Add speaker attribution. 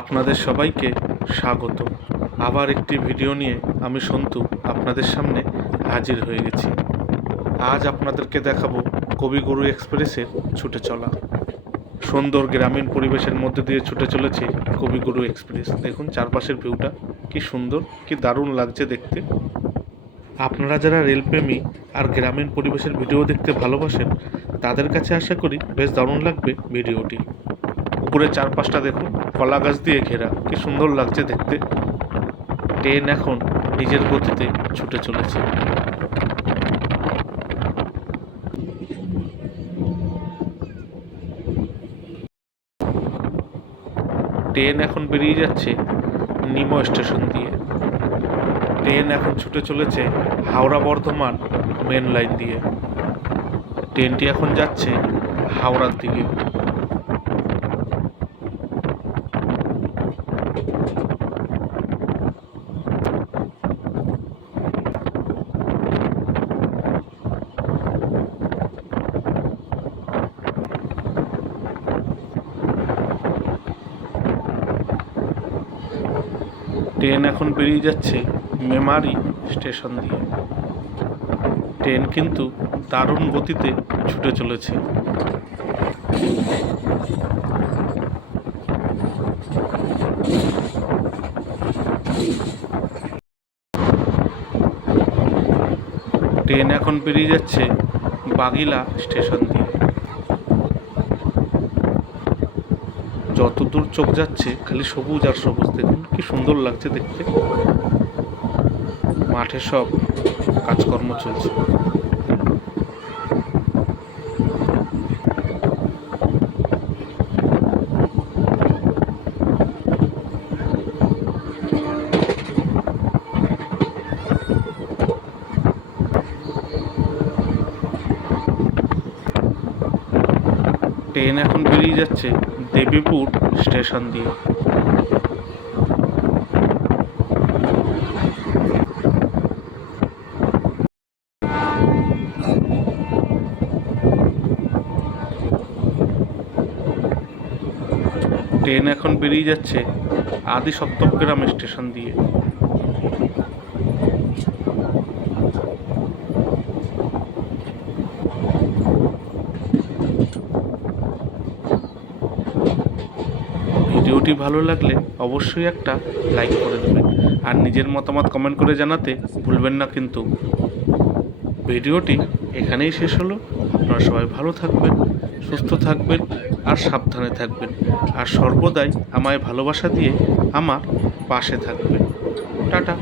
Speaker 1: আপনাদের সবাইকে স্বাগত। আবার একটি ভিডিও নিয়ে আমি সন্তু আপনাদের সামনে হাজির হয়ে গেছি। আজ আপনাদেরকে দেখাবো কবিগুরু এক্সপ্রেসের ছুটে চলা। সুন্দর গ্রামীণ পরিবেশের মধ্যে দিয়ে ছুটে চলেছে কবিগুরু এক্সপ্রেস। দেখুন, চারপাশের ভিউটা কি সুন্দর, কি দারুণ লাগছে দেখতে। আপনারা যারা রেলপ্রেমী আর গ্রামীণ পরিবেশের ভিডিও দেখতে ভালোবাসেন, তাদের কাছে আশা করি বেশ দারুণ লাগবে ভিডিওটি। উপরে চারপাশটা দেখুন, কলা গাছ দিয়ে ঘেরা। কি সুন্দর লাগছে দেখতে। ট্রেন এখন নিজের গতিতে ছুটে চলেছে। ট্রেন এখন বেরিয়ে যাচ্ছে নিমো স্টেশন দিয়ে। ট্রেন এখন ছুটে চলেছে হাওড়া বর্ধমান মেন লাইন দিয়ে। ট্রেনটি এখন যাচ্ছে হাওড়ার দিকে। ট্রেন এখন বেরিয়ে যাচ্ছে মেমারি স্টেশন দিয়ে। ট্রেন কিন্তু দারুণ গতিতে ছুটে চলেছে। ট্রেন এখন বেরিয়ে যাচ্ছে বাগিলা স্টেশন দিয়ে। যত দূর চোখ যাচ্ছে, খালি সবুজ আর সবুজ দেখুন, কি সুন্দর লাগছে দেখতে। মাঠে সব কাজকর্ম চলছে। ট্রেন এখন বেরিয়ে যাচ্ছে দেবীপুর স্টেশন দিয়ে। ট্রেন এখন বেরিয়ে যাচ্ছে আদি সপ্তগ্রাম স্টেশন দিয়ে। ভিডিওটি ভালো লাগলে অবশ্যই একটা লাইক করে দেবেন। আর নিজের মতামত কমেন্ট করে জানাতে ভুলবেন না কিন্তু। ভিডিওটি এখানেই শেষ হলো। আপনারা সবাই ভালো থাকবেন, সুস্থ থাকবেন আর সাবধানে থাকবেন। আর সর্বদাই আমায় ভালোবাসা দিয়ে আমার পাশে থাকবেন। টাটা।